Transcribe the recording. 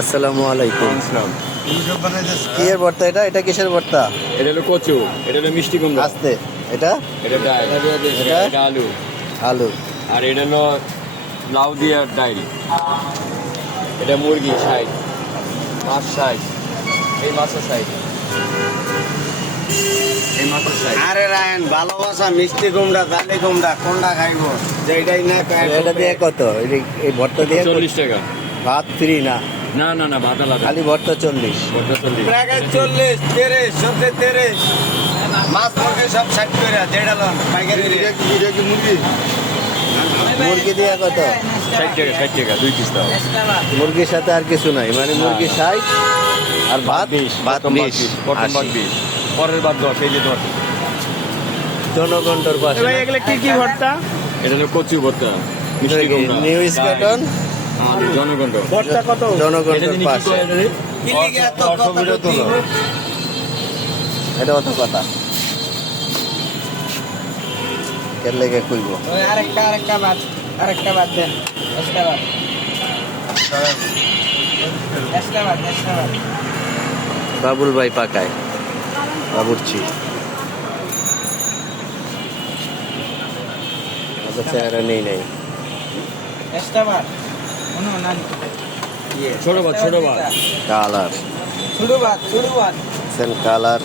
আসসালামু আলাইকুম। আসসালাম। কি এর ভর্তা এটা? এটা কিসের ভর্তা? এটা হলো কচু, এটা হলো মিষ্টি কুমড়া, আস্তে। এটা এটা ডাল, এটা? এটা আলু, আলু। আর এটা হলো লাউ দিয়ে ডাইল। এটা মুরগি 60, মাছ 60, এই মাছও 60, এই মাছও 60। আরে রায়ন ভালোবাসা মিষ্টি কুমড়া দালি কুমড়া কোনটা খাইবো যেটাই না খাই এটা দিয়ে কত? এই ভর্তা দিয়ে 40 টাকা। ভাত ফ্রি না, না না না, ভাত আলাদা। খালি ভর্তা 40। ওটা 40। প্রায় 40 30 সবজি 30 মাছ মুরগি সব 60 করে যেটা লন পাইকারি মুরগি দিয়ে কত? 60 টাকা, 60 টাকা 2 পিস দাও। মুরগির সাথে আর কিছু নাই, মানে মুরগি 60 আর ভাত 20, ভাত প্রথম ভাত 20, 20, প্রথম ভাত 20, পরের ভাত 10, এই যে 10। জনগণের পাশে। এগুলো কি কি ভর্তা? এটা হলো কচু ভর্তা, মিষ্টি কুমড়া, নিউ স্কেটন আমাদের জনগণ। ভর্তা কত? এটা জনগণের যিনি কি পাশে। করে এটা রে? কি লিগে এত কথা বলতি এটা অত কথা এর লেগে খুলব। ওই আরেকটা বাদ দেন। এক্সট্রা বাদ। বাবুল ভাই পাকায় বাবুর্চি। চেহারা নেই নাই। এক্সট্রা বাদ। কোনো না। ছোট ভাত, ছোট ভাত। কালার শুরু বাদ। সেন কালার।